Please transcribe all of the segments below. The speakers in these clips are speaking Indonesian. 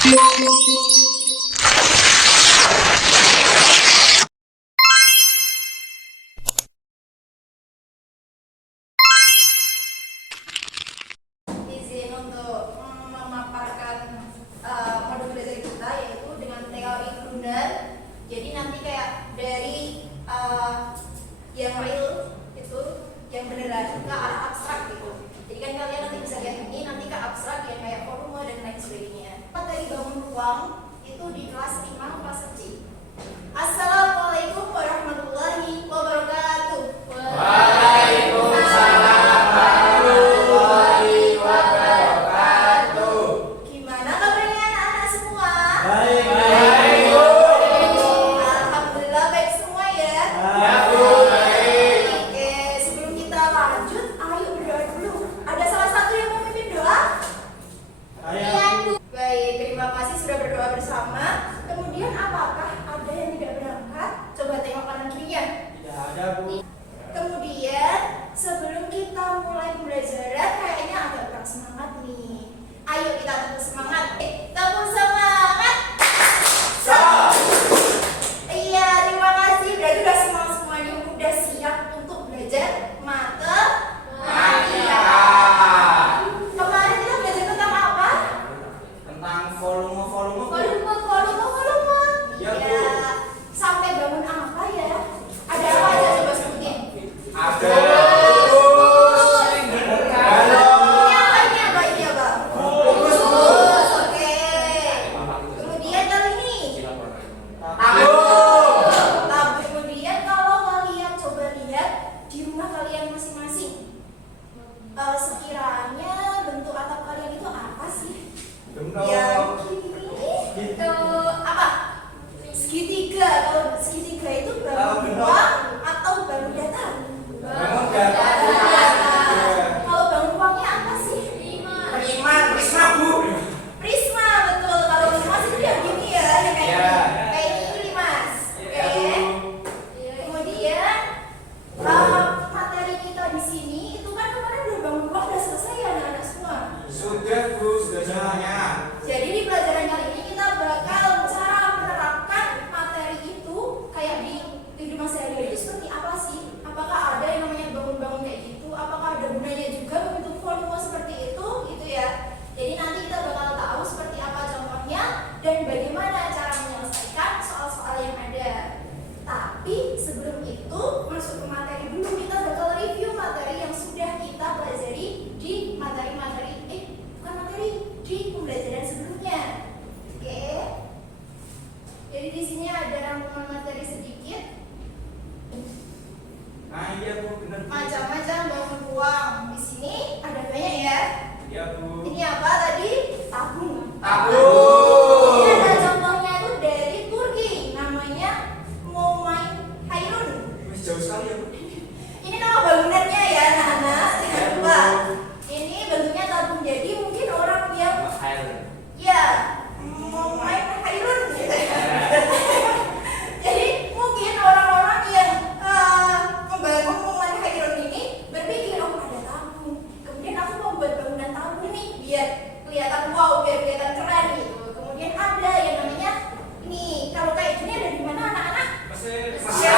Izin untuk memaparkan modul belajar kita, yaitu dengan teori Gruner. Jadi nanti kayak dari yang real itu, yang beneran ke arah abstrak gitu. Jadi kan kalian nanti bisa lihat ini, nanti ke abstrak yang kayak volume dan lain sebagainya. Materi bangun ruang itu di kelas 5 kelas C. Assalamualaikum warahmatullahi wabarakatuh. Waalaikumsalam warahmatullahi wabarakatuh. Gimana kabarnya anak-anak semua? Baik. Alhamdulillah baik semua ya. Ya, Bu. Baik. Oke, sebelum kita lanjut, ayo berdoa dulu. Ada salah satu yang mau mimpin doa? Ayo. Baik, terima kasih sudah berdoa bersama. Kemudian apakah ada yang tidak berangkat? Coba tengok kanan kirinya. Tidak ada, Bu. Kemudian sebelum kita mulai pembelajaran, kayaknya agak kurang semangat nih. Ayo kita tepuk semangat. Tepuk semangat. Iya, terima kasih. Berarti udah semuanya udah siap untuk belajar matematika. Kemarin kita belajar tentang apa? Tentang volume. Volume. Iya, Bu. Ya, sampai bangun apa ya? Ada apa aja coba sebutin? Ada. Ini apa, Bang? Fokus, Bu. Oke. Kemudian kali ini Tabung. tabung. Kemudian kalau kalian coba lihat di rumah kalian masing-masing, sekiranya bentuk atap kalian itu apa sih? Yang ini itu apa? Segitiga. Kalau segitiga itu bangun ruang atau bangun datar? Bangun datar. Kalau bangun ruangnya apa sih? Prisma, Bu. Prisma, betul. Kalau limas itu yang gini ya, yang kayak Iya. gini. Kayak ini limas. Iya, Oke. Bu. Kemudian materi kita di sini itu kan kemarin udah bangun ruang udah selesai ya anak-anak semua. Sudah, Bu. Sudah semuanya. Jadi di pelajaran kali ini kita bakal cara menerapkan materi itu kayak di kehidupan sehari-hari itu seperti apa sih? Apakah ada yang namanya bangun-bangun kayak gitu? Apakah ada gunanya juga membentuk volume seperti itu? Gitu ya. Jadi nanti kita bakal tahu seperti apa contohnya dan bagaimana cara menyelesaikan soal-soal yang ada. Tapi sebelum itu masuk ke materi dulu, kita bakal review materi yang sudah kita pelajari di di pembelajaran sebelumnya. Oke. Jadi di sini ada rangkuman materi sedikit. Nah, iya, Bu. Benar, Bu. Macam-macam bangun ruang. Di sini ada banyak ya. Iya, Bu. Ini apa tadi? Tabung. Tabung. Ini ada contohnya itu dari Turki, namanya Momay Hayrun. Wih, jauh sekali ya, Bu. Ini nama bangunannya ya anak-anak. Ya, Jangan Bu. lupa. Ini bentuknya tabung. Jadi mungkin orang yang Air. ya Momay Hayrun gitu. Jadi mungkin orang-orang yang membangun Momay Hayrun ini berpikir, oh ada tabung. Kemudian aku mau buat bangunan tabung nih biar kelihatan wow, biar kelihatan keren gitu. Kemudian ada yang namanya ini, kalau kayak gini ada di mana anak-anak? Mesir. Mesir,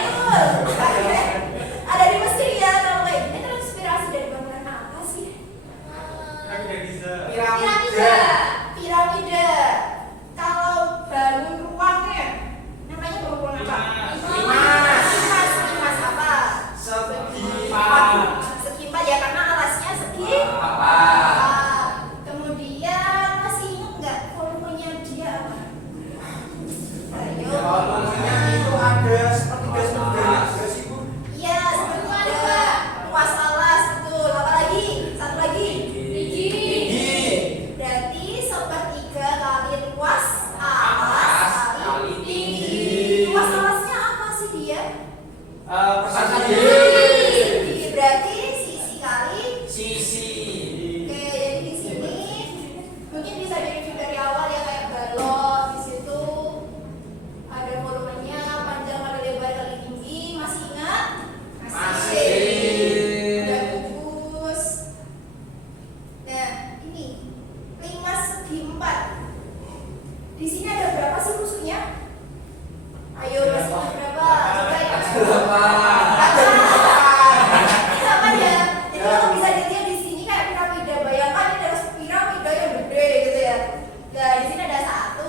betul. Ada di Mesir ya. Kalau kayak gini terinspirasi dari bangunan apa sih? Piramida. Kalau bangun ruangnya namanya bangun ruang apa? Limas apa? Segi 4 ya, karena alasnya segi 4. Kemudian masih ingat nggak volumenya dia apa? Ayo. Volumenya itu ada sepertiga sih, Bu. Iya, seperti ada luas alas, betul. Apa lagi? Satu lagi. Tinggi. Berarti Di sini ada berapa sih musuhnya? Ayo masih ingat berapa? Coba ya. Delapan ya. Jadi kalau bisa dilihat di sini kayak piramida. Bayangkan ini adalah piramida yang gede gitu ya. Nah di sini ada 1,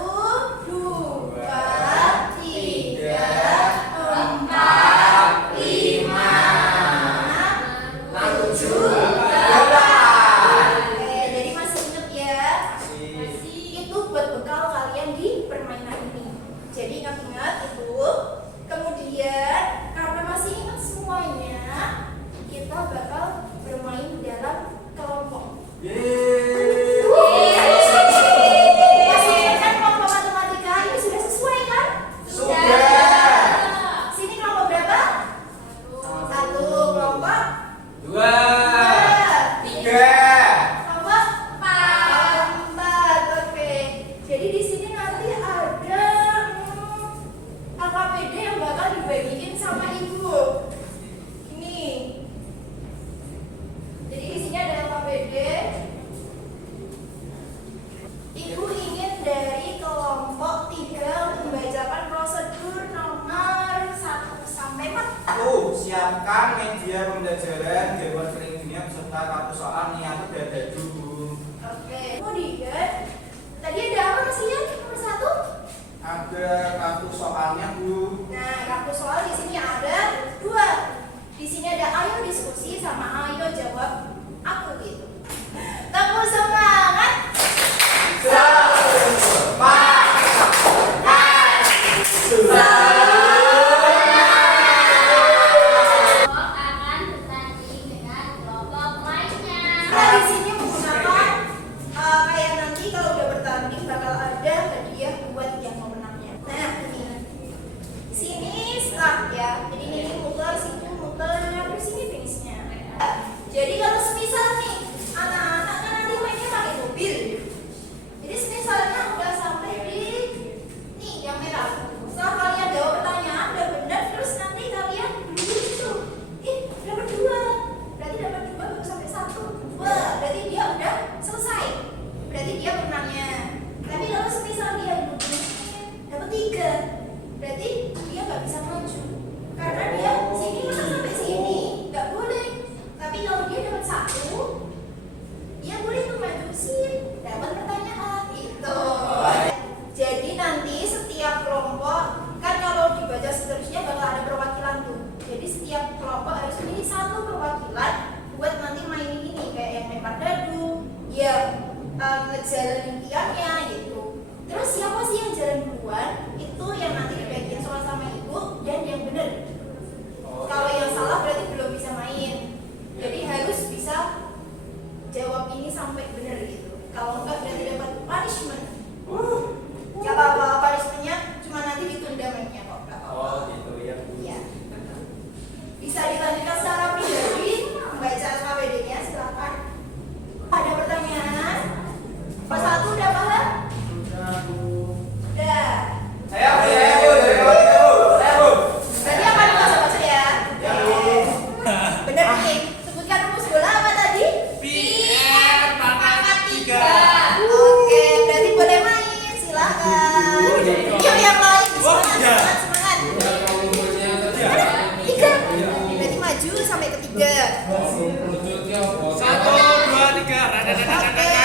2, 3, 4, 5, 6, 7, 8. Oke, jadi masih ingat ya? Itu buat bekal kalian di permainan ini. Jadi ingat-ingat itu. Kemudian karena masih ingat semuanya, kita bakal bermain dalam kelompok. Masih ingat kan kelompok matematika? Ini sudah sesuai kan? Sudah. Sini kelompok berapa? 1. Kelompok 2, 3. kelompok 4. Oke. Jadi di sini nanti ada KKPD yang bakal dibagiin sama ibu. Ini. Jadi di sini ada KKPD. Ibu ingin dari kelompok 3 untuk membacakan prosedur nomor 1 sampai 4. Siapkan media pembelajaran Dewan Kering Dunia beserta kartu soal niat dada dulu. Oke. Kemudian tadi ada apa masihnya nomor 1? Ada kartu soalnya Bu. Nah, kartu soal di sini ada 2. Di sini ada ayo diskusi sama ayo jawab aku gitu. Tepuk semangat. Akan bertanding dengan kelompok lainnya. Kita di sini menggunakan kayak nanti kalau udah bertanding bakal ada hadiah buat yang pemenangnya. Nah, ini. Sini start ya. Jadi ini muter, sini muter, terus sini finishnya. Jadi kalau semisal nih anak-anak kan nanti mainnya pakai mobil. Jadi semisalnya udah sampai di nih yang merah. Setelah kalian jawab pertanyaan udah benar, terus nanti kalian duduk di situ. Dapat 2. Berarti dapat 2 baru sampai 1. Wah, berarti dia udah selesai. Berarti dia menangnya. Tapi kalau semisal dia duduk di sini dapat 3, berarti dia nggak bisa maju. Karena dia sini masa sampai sini nggak boleh. Tapi kalau dia dapat 1, dia boleh tuh maju sini dapat pertanyaan itu. Jadi nanti setiap kelompok kan kalau dibaca seterusnya bakal ada perwakilan tuh. Jadi setiap kelompok harus pilih 1 perwakilan buat nanti main ini kayak yang lempar dadu, yang ngejalan impiannya gitu. Terus siapa sih yang jalan duluan? Itu yang nanti dibagiin soal sama ibu dan yang benar. Kalau yang salah berarti belum bisa main. Jadi harus bisa jawab ini sampai benar gitu. Kalau enggak berarti dapat punishment. Gak apa-apa, punishmentnya cuma nanti ditunda mainnya kok. Gak apa-apa. Oh gitu ya Bu. Iya. Bisa dilanjutkan secara pribadi membaca KPD-nya, silakan. Ada pertanyaan? Nomor 1 udah paham? Udah. Saya Bu, dari kelompok 3 Bu. Saya Bu. Berarti akan baca-baca ya? Ya Bu. Bener nih. Sebutkan rumus bola apa tadi? PR pangkat 3. Oke, berarti boleh main. Silakan. Yuk yang lain. Semangat, semangat, semangat. Tiga. Berarti maju sampai ke 3. 1, 2, 3. Oke,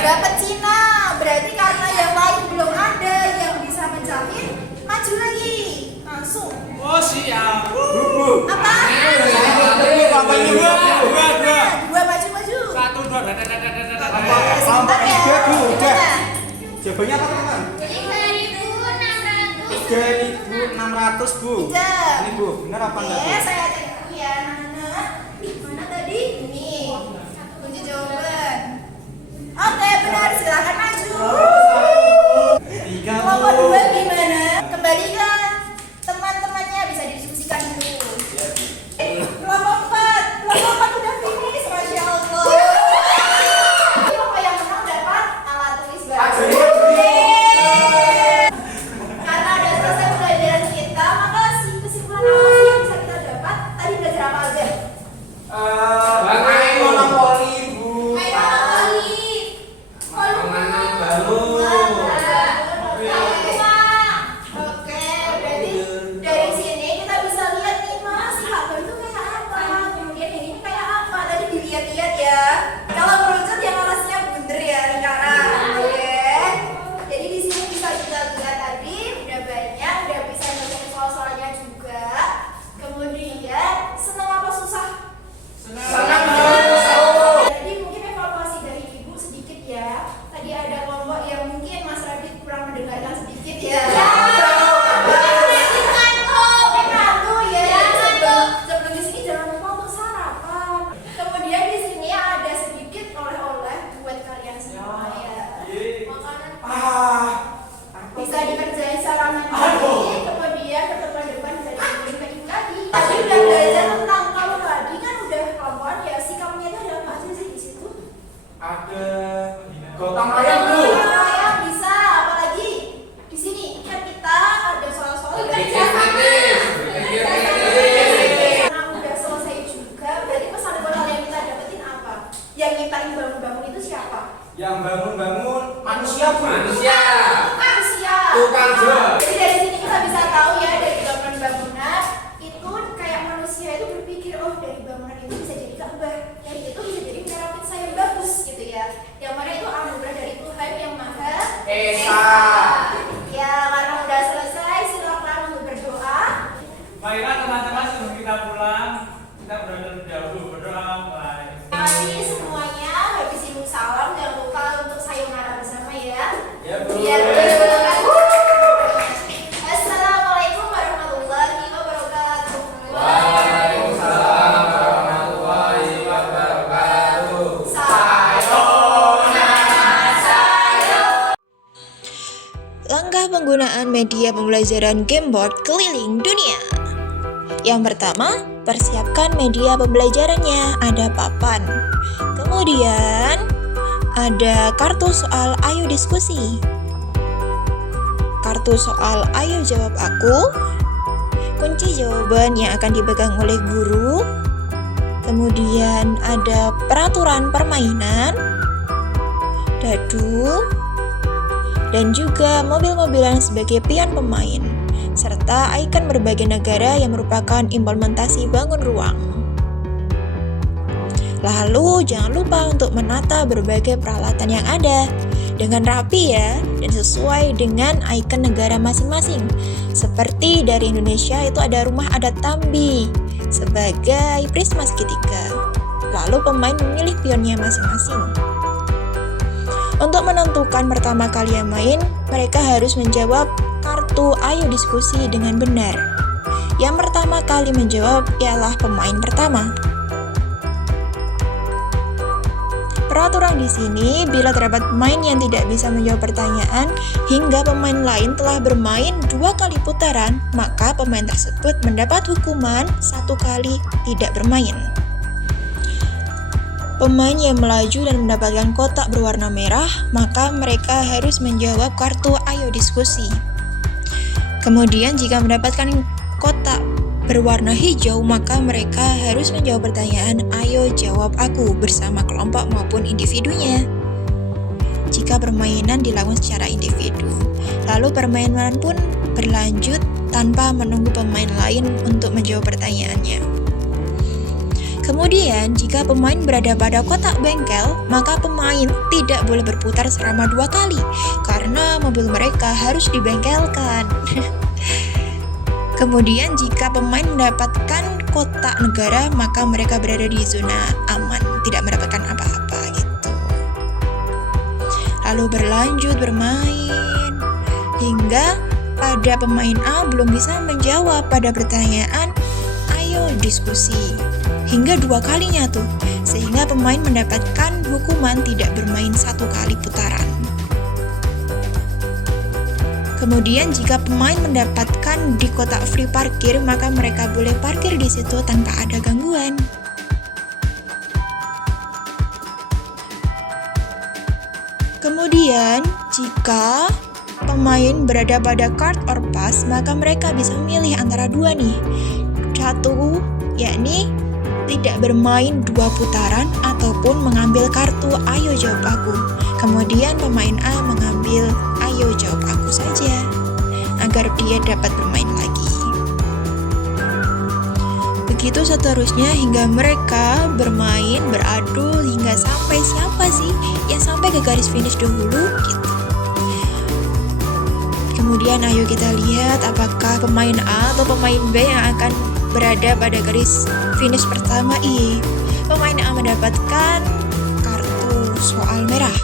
dapat Cina. Berarti karena yang lain belum ada yang bisa menjamin, maju lagi. Langsung. Oh siap. Apa? Dua maju. 1, 2. Sebentar ya. Tiga, Bu, udah. Gimana? Jawabannya apa teman? 3.600. 3.600 Bu. Tiga. Ini Bu, benar apa enggak Bu? Oke, saya cek dulu ya, anak-anak. Mana tadi? Ini. Kunci jawaban. Oke, benar. Silakan maju. 3 Kelompok Bu. 2 gimana? Kembali ke teman-temannya, bisa didiskusikan dulu. Kelompok 4. Kelompok 4 udah finish, Masya Allah. Kelompok yang menang dapat alat tulis baru. Karena udah selesai pelajaran kita, maka kesimpulan apa sih yang bisa kita dapat? Tadi belajar apa aja? Main monopoli Bu. Main monopoli. Gotong royong Bu. Ayam bisa, apalagi di sini kan kita ada soal-soal karena udah selesai juga, berarti pesan moral yang kita dapetin apa? Yang nyiptain bangun-bangun itu siapa? Yang bangun-bangun manusia Bu. Manusia. Manusia. Tukang job. Jadi dari sini kita bisa tahu ya, dari bangunan itu kayak manusia itu berpikir, oh dari bangunan itu bisa jadi Ka'bah, dari itu bisa jadi menara pizza yang bagus gitu ya. Yang mana itu anugerah dari Tuhan yang Maha Esa. Ya, karena udah selesai, silakan untuk berdoa. Baiklah teman-teman, sebelum kita pulang, kita berdoa dahulu. Berdoa mulai. Mari semuanya habis ibu salam, jangan lupa untuk sayonara bersama ya. Ya Bu. Biar Assalamualaikum warahmatullahi wabarakatuh. Waalaikumsalam warahmatullahi wabarakatuh. Langkah penggunaan media pembelajaran Gameboard keliling dunia. Yang pertama, persiapkan media pembelajarannya. Ada papan. Kemudian, ada kartu soal ayo diskusi. Kartu soal ayo jawab aku. Kunci jawaban yang akan dipegang oleh guru. Kemudian ada peraturan permainan. Dadu. Dan juga mobil-mobilan sebagai pion pemain, serta ikon berbagai negara yang merupakan implementasi bangun ruang. Lalu jangan lupa untuk menata berbagai peralatan yang ada dengan rapi ya, dan sesuai dengan ikon negara masing-masing. Seperti dari Indonesia itu ada rumah adat Tambi sebagai prisma segitiga. Lalu pemain memilih pionnya masing-masing. Untuk menentukan pertama kali yang main, mereka harus menjawab kartu ayo diskusi dengan benar. Yang pertama kali menjawab ialah pemain pertama. Peraturan di sini, bila terdapat pemain yang tidak bisa menjawab pertanyaan hingga pemain lain telah bermain 2 kali putaran, maka pemain tersebut mendapat hukuman 1 kali tidak bermain. Pemain yang melaju dan mendapatkan kotak berwarna merah, maka mereka harus menjawab kartu ayo diskusi. Kemudian jika mendapatkan kotak berwarna hijau, maka mereka harus menjawab pertanyaan ayo jawab aku bersama kelompok maupun individunya. Jika permainan dilakukan secara individu, lalu permainan pun berlanjut tanpa menunggu pemain lain untuk menjawab pertanyaannya. Kemudian, jika pemain berada pada kotak bengkel, maka pemain tidak boleh berputar selama 2 kali, karena mobil mereka harus dibengkelkan. Kemudian, jika pemain mendapatkan kotak negara, maka mereka berada di zona aman, tidak mendapatkan apa-apa gitu. Lalu berlanjut bermain, hingga pada pemain A belum bisa menjawab pada pertanyaan, ayo diskusi. Hingga 2 kalinya tuh, sehingga pemain mendapatkan hukuman tidak bermain 1 kali putaran. Kemudian jika pemain mendapatkan di kotak free parkir, maka mereka boleh parkir di situ tanpa ada gangguan. Kemudian jika pemain berada pada card or pass, maka mereka bisa memilih antara 2 nih. 1, yakni tidak bermain 2 putaran ataupun mengambil kartu ayo jawab aku. Kemudian pemain A mengambil ayo jawab aku saja agar dia dapat bermain lagi. Begitu seterusnya hingga mereka bermain beradu hingga sampai siapa sih yang sampai ke garis finish dahulu gitu. Kemudian ayo kita lihat apakah pemain A atau pemain B yang akan berada pada garis finish pertama. Pemain A mendapatkan kartu soal merah.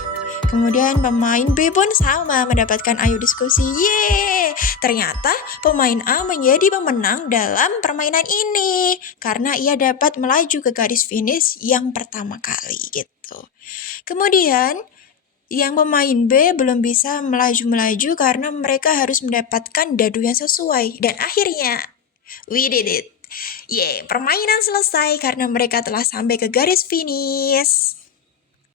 Kemudian pemain B pun sama mendapatkan ayo diskusi. Yeay! Ternyata pemain A menjadi pemenang dalam permainan ini karena ia dapat melaju ke garis finish yang pertama kali gitu. Kemudian yang pemain B belum bisa melaju-melaju karena mereka harus mendapatkan dadu yang sesuai. Dan akhirnya we did it. Permainan selesai karena mereka telah sampai ke garis finish.